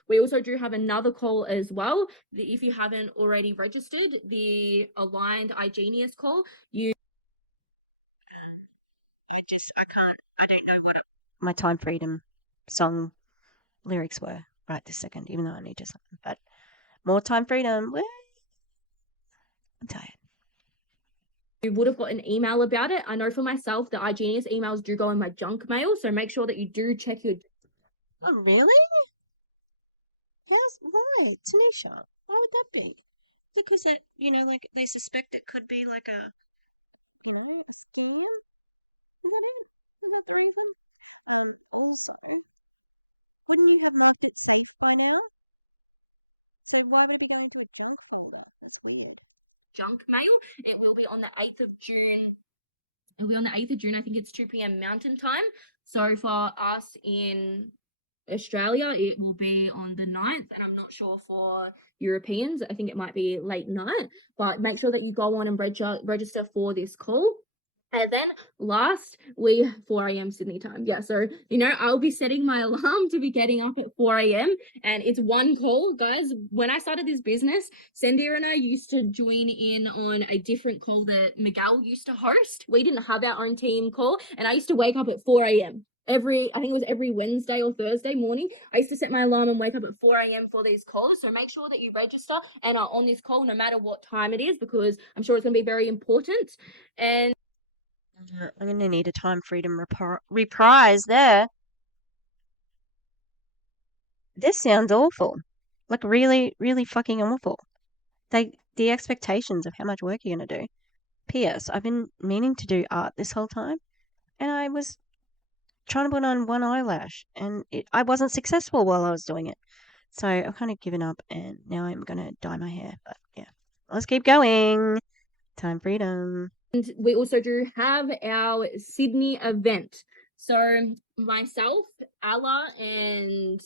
We also do have another call as well. If you haven't already registered, the Aligned iGenius call, I don't know what my time freedom song lyrics were right this second, even though I need to sing them. But more time freedom. Woo! I'm tired. you would have got an email about it. I know for myself, the iGenius emails do go in my junk mail, so make sure that you do check your. Oh, really? How's why, Tanisha? Why would that be? Because it, like they suspect it could be like a scam. Is that it? Is that the reason? Also, wouldn't you have marked it safe by now? So why would it be going to a junk folder? That's weird. Junk mail. It will be on the 8th of June. It'll be on the 8th of June. I think it's 2 p.m. Mountain Time. So for us in Australia, it will be on the 9th, and I'm not sure for Europeans. I think it might be late night, but make sure that you go on and register for this call. And then last, 4 a.m. Sydney time. Yeah, so, I'll be setting my alarm to be getting up at 4 a.m. And it's one call, guys. When I started this business, Sandia and I used to join in on a different call that Miguel used to host. We didn't have our own team call, and I used to wake up at 4 a.m. I think it was every Wednesday or Thursday morning. I used to set my alarm and wake up at 4 a.m. for these calls. So make sure that you register and are on this call no matter what time it is, because I'm sure it's going to be very important. And I'm going to need a time freedom reprise there. This sounds awful. Like really, really fucking awful. The expectations of how much work you're going to do. P.S. I've been meaning to do art this whole time, and I was trying to put on one eyelash, and I wasn't successful while I was doing it. So I've kind of given up, and now I'm going to dye my hair. But yeah, let's keep going. Time freedom. we also do have our Sydney event. So myself, Ella, and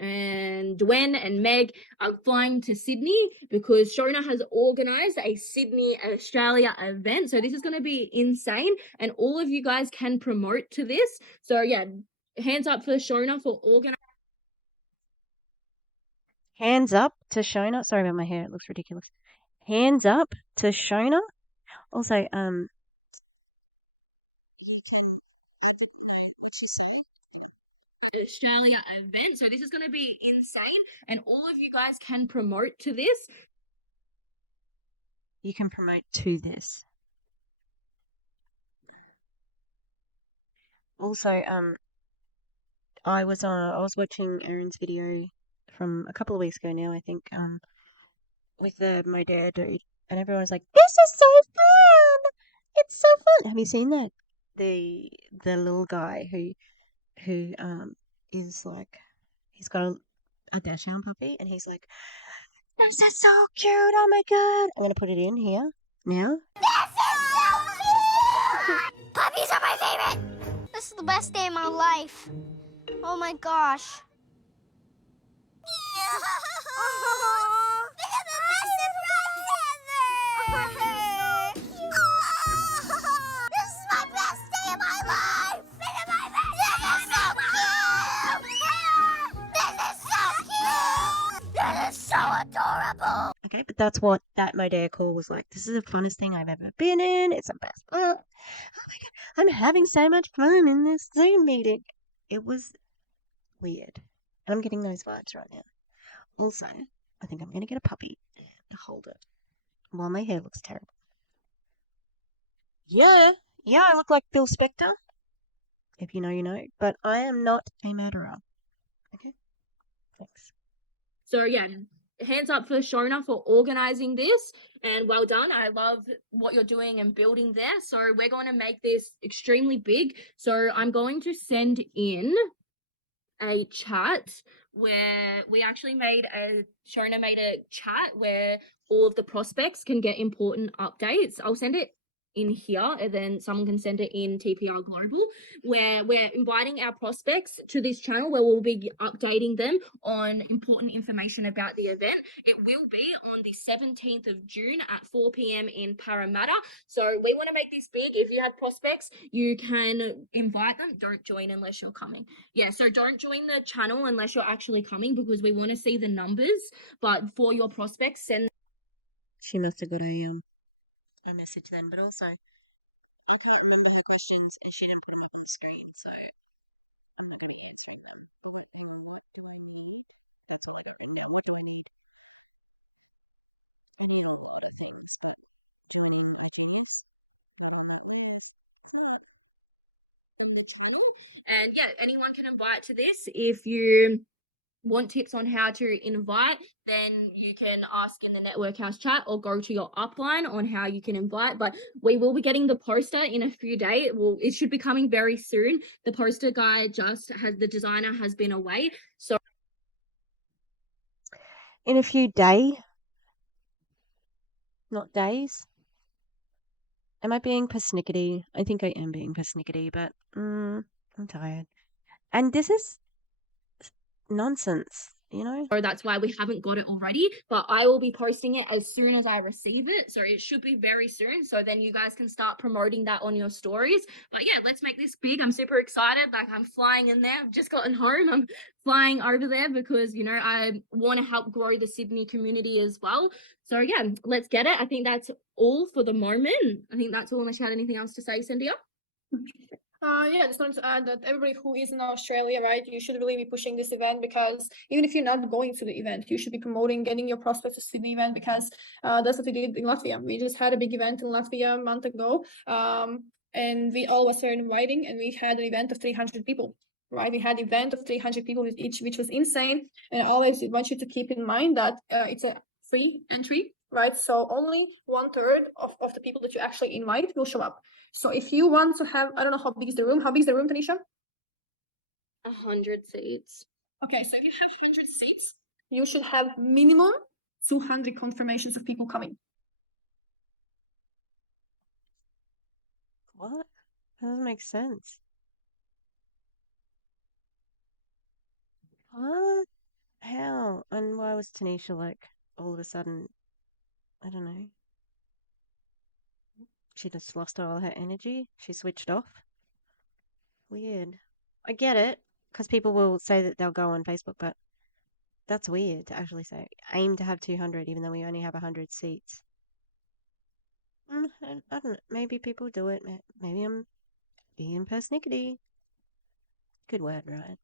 Dwen and Meg are flying to Sydney because Shona has organised a Sydney, Australia event. So this is going to be insane, and all of you guys can promote to this. So yeah, hands up for Shona for organising. Hands up to Shona. Sorry about my hair; it looks ridiculous. Hands up to Shona. Also, Australia event. So this is going to be insane, and all of you guys can promote to this. You can promote to this. Also, I was watching Erin's video from a couple of weeks ago now, I think, with the my dad dude, and everyone was like, "This is so fun! It's so fun!" Have you seen that? The little guy who is like, he's got a Dachshund puppy, and he's like, "This is so cute! Oh my god!" I'm gonna put it in here now. This is so cute! Puppies are my favorite! This is the best day of my life. Oh my gosh. This is my best day of my life! This is so cute! This is so cute! This is so adorable! Okay, but that's what that my dad call was like. This is the funnest thing I've ever been in. It's the best. Oh my god, I'm having so much fun in this Zoom meeting. It was weird. And I'm getting those vibes right now. Also, I think I'm going to get a puppy to hold it Well, my hair looks terrible. Yeah, I look like Bill Spector. If you know, you know. But I am not a murderer. Okay? Thanks. So yeah, hands up for Shona for organizing this, and well done. I love what you're doing and building there. So we're going to make this extremely big. So I'm going to send in a chat where we actually Shona made a chat where all of the prospects can get important updates. I'll send it in here, and then someone can send it in TPR Global, where we're inviting our prospects to this channel where we'll be updating them on important information about the event. It will be on the 17th of June at 4 p.m. in Parramatta. So we want to make this big. If you have prospects, you can invite them. Don't join unless you're coming. Yeah, so don't join the channel unless you're actually coming, because we want to see the numbers. But for your prospects, send. She must have got a message then, but also I can't remember her questions and she didn't put them up on the screen, so I'm not going to be answering them. What do I need? That's all I've got written down. What do I need? I do know a lot of things, but doing ideas, do I have that list? The channel, and yeah, anyone can invite to this. If you want tips on how to invite, then you can ask in the network house chat or go to your upline on how you can invite. But we will be getting the poster in a few days. It should be coming very soon. The poster guy the designer has been away, so In a few days, not days. Am I being persnickety? I think I am being persnickety, but I'm tired. And this is nonsense, you know? that's why we haven't got it already. But I will be posting it as soon as I receive it, so it should be very soon, so then you guys can start promoting that on your stories. But yeah, let's make this big. I'm super excited. Like, I'm flying in there. I've just gotten home. I'm flying over there because, you know, I want to help grow the Sydney community as well. So yeah, let's get it. I think that's all for the moment. I think that's all, unless you had anything else to say, Cynthia. Yeah, just wanted to add that everybody who is in Australia, right, you should really be pushing this event, because even if you're not going to the event, you should be promoting getting your prospects to see the event, because that's what we did in Latvia. We just had a big event in Latvia a month ago, and we all was there inviting, and we had an event of 300 people. Right, we had an event of 300 people with each, which was insane. And I always want you to keep in mind that it's a free entry, right? So only 1/3 of the people that you actually invite will show up. So if you want to have, I don't know how big is the room. How big is the room, Tanisha? 100 seats. Okay, so if you have 100 seats, you should have minimum 200 confirmations of people coming. What? That doesn't make sense. What? How? And why was Tanisha like all of a sudden? I don't know. She just lost all her energy. She switched off. Weird. I get it, because people will say that they'll go on Facebook, but that's weird to actually say aim to have 200 even though we only have 100 seats. I don't know. Maybe people do it. Maybe I'm being persnickety. Good word, right?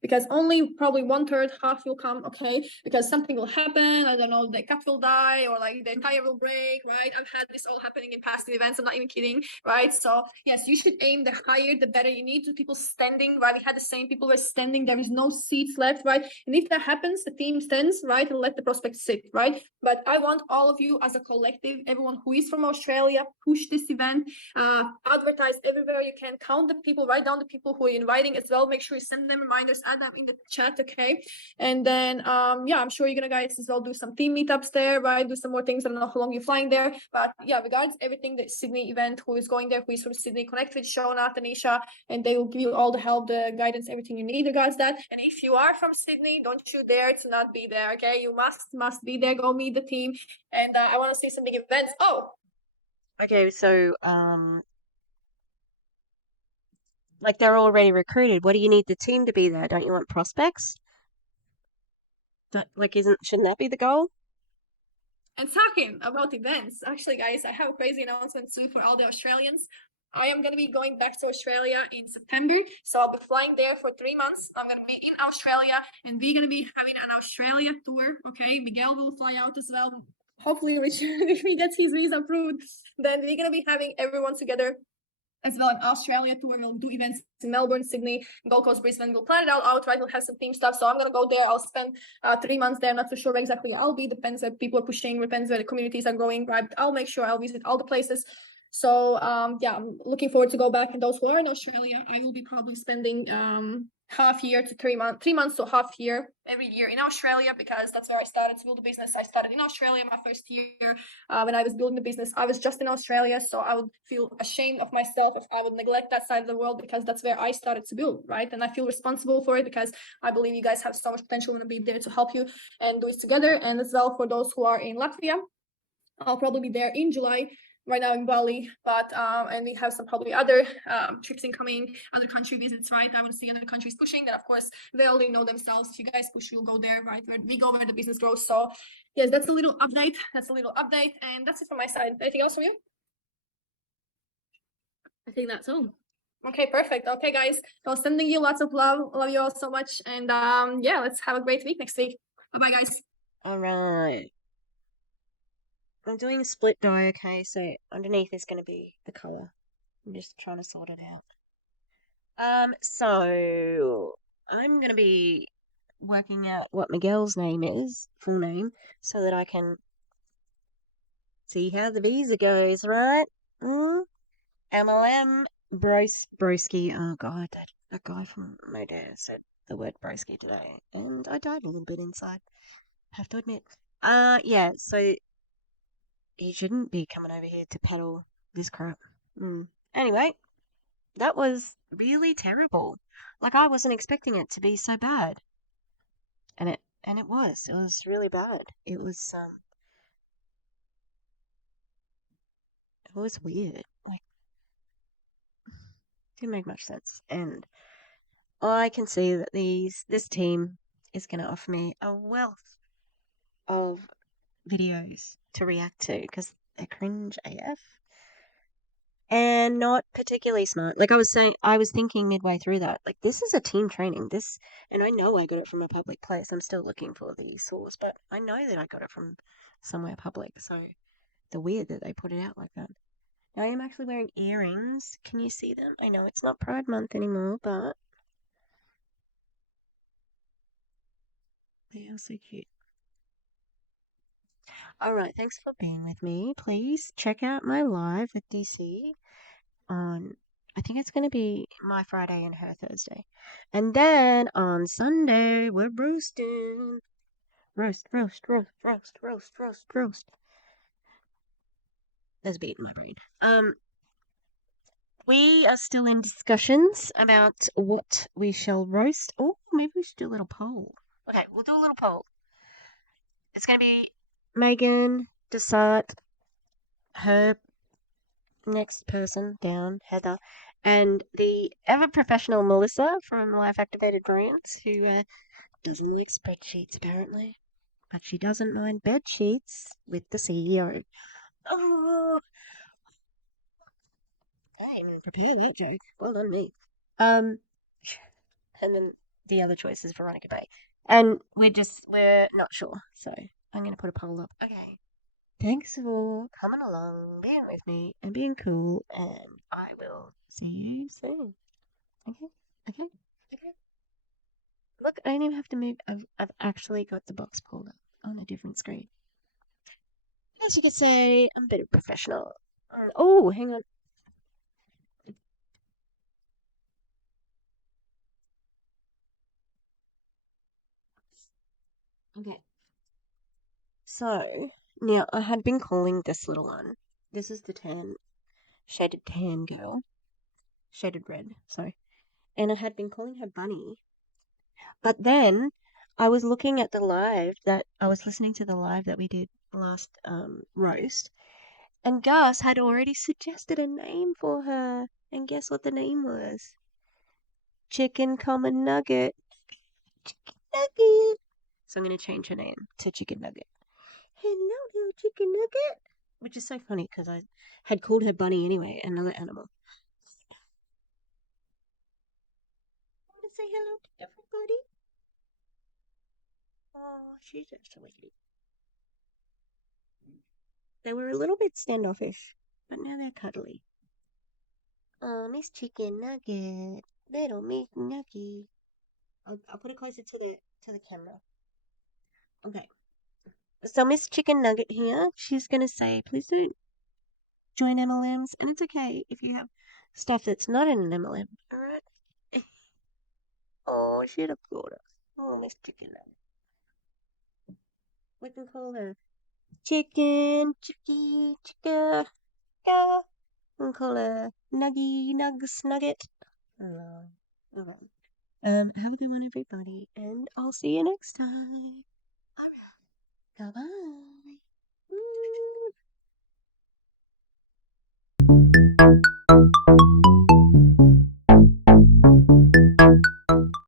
Because only probably 1/3, half will come, okay, because something will happen. I don't know, the cat will die, or like the tire will break, right? I've had this all happening in past events. I'm not even kidding, right? So yes, you should aim the higher the better. You need to people standing, right? We had the same people were standing. There is no seats left, right? And if that happens, the team stands, right, and let the prospect sit, right? But I want all of you as a collective, everyone who is from Australia, push this event, advertise everywhere you can, count the people, write down the people who are inviting as well. Make sure you send them reminders, add them in the chat, okay? And then yeah, I'm sure you're gonna guys as well do some team meetups there, right? Do some more things. I don't know how long you're flying there, but yeah, regards everything, the Sydney event, who is going there, who is from Sydney, connect with Shona, Tenisha, and they will give you all the help, the guidance, everything you need regards that. And if you are from Sydney, don't you dare to not be there, okay? You must be there. Go meet the team, and I want to see some big events. Oh, Okay, so like they're already recruited. What do you need the team to be there? Don't you want prospects? That like shouldn't that be the goal? and talking about events, actually, guys, I have a crazy announcement too for all the Australians. I am going to be going back to Australia in September. So I'll be flying there for 3 months. I'm going to be in Australia, and we're going to be having an Australia tour. Okay. Miguel will fly out as well. hopefully if he gets his visa approved, then we're gonna be having everyone together as well in Australia tour. We'll do events in Melbourne, Sydney, Gold Coast, Brisbane. We'll plan it all out, right? We'll have some team stuff. So I'm gonna go there. I'll spend 3 months there. I'm not so sure where exactly I'll be. Depends where people are pushing, depends where the communities are going, right? I'll make sure I'll visit all the places. So yeah, I'm looking forward to go back. And those who are in Australia, I will be probably spending half year to 3 months, 3 months to half year every year in Australia, because that's where I started to build a business. I started in Australia my first year. When I was building the business, I was just in Australia, so I would feel ashamed of myself if I would neglect that side of the world, because that's where I started to build, right? And I feel responsible for it because I believe you guys have so much potential and be there to help you and do it together. And as well for those who are in Latvia, I'll probably be there in July. Right now in Bali, but and we have some probably other trips incoming, other country visits, right? I want to see other countries pushing. And of course, they only know themselves. If you guys push, you'll go there, right? Where we go, where the business grows. So yes, that's a little update. And that's it from my side. Anything else from you? I think that's all. Okay, perfect. Okay, guys. So sending you lots of love. Love you all so much. And yeah, let's have a great week next week. Bye-bye, guys. All right. I'm doing a split dye, okay, so underneath is going to be the colour. I'm just trying to sort it out. So I'm going to be working out what Miguel's name is, full name, so that I can see how the visa goes, right? MLM, broski. Oh, God, that guy from Modere said the word broski today, and I died a little bit inside, have to admit. Yeah, so he shouldn't be coming over here to peddle this crap. Anyway, that was really terrible. Like, I wasn't expecting it to be so bad. And it was. It was really bad. It was weird. Like, didn't make much sense. And I can see that this team is gonna offer me a wealth of videos to react to because they're cringe AF. And not particularly smart. Like I was thinking midway through that, like, this is a team training. And I know I got it from a public place. I'm still looking for the source, but I know that I got it from somewhere public. So the weird that they put it out like that. Now I am actually wearing earrings. Can you see them? I know it's not Pride Month anymore, but they are so cute. All right, thanks for being with me. Please check out my live with DC on, I think it's going to be my Friday and her Thursday. And then on Sunday, we're roasting. Roast. There's a beat in my brain. We are still in discussions about what we shall roast. Oh, maybe we should do a little poll. Okay, we'll do a little poll. It's going to be Megan, Desart, her next person down, Heather, and the ever professional Melissa from Life Activated Brands, who doesn't like spreadsheets apparently, but she doesn't mind bed sheets with the CEO. Oh, I didn't even prepare that joke. Well done me. And then the other choice is Veronica Bay, and we're not sure, so I'm gonna put a poll up. Okay. Thanks for coming along, being with me, and being cool, and I will see you soon. Okay? Okay? Okay? Look, I don't even have to move. I've actually got the box pulled up on a different screen. As you could say, I'm a bit of a professional. Oh, hang on. Okay. So, now I had been calling this little one. This is the shaded tan girl. Shaded red, sorry. And I had been calling her Bunny. But then I was looking at I was listening to the live that we did last roast, and Gus had already suggested a name for her. And guess what the name was? Chicken Common Nugget. Chicken Nugget. So I'm going to change her name to Chicken Nugget. Hello, little Chicken Nugget. Which is so funny because I had called her Bunny anyway, another animal. Want to say hello to everybody? Oh, she's just so sweet. They were a little bit standoffish, but now they're cuddly. Oh, Miss Chicken Nugget, little Miss Nugget. I'll put it closer to the camera. Okay. So Miss Chicken Nugget here, she's gonna say, please don't join MLMs, and it's okay if you have stuff that's not in an MLM. All right. Oh, she'd have called us. Oh, Miss Chicken Nugget. We can call her Chicken, Chicky, Chicka, Chicka. We can call her Nuggy, Nugs, Nugget. Oh, okay. Have a good one, everybody, and I'll see you next time. All right. Goodbye. Woo.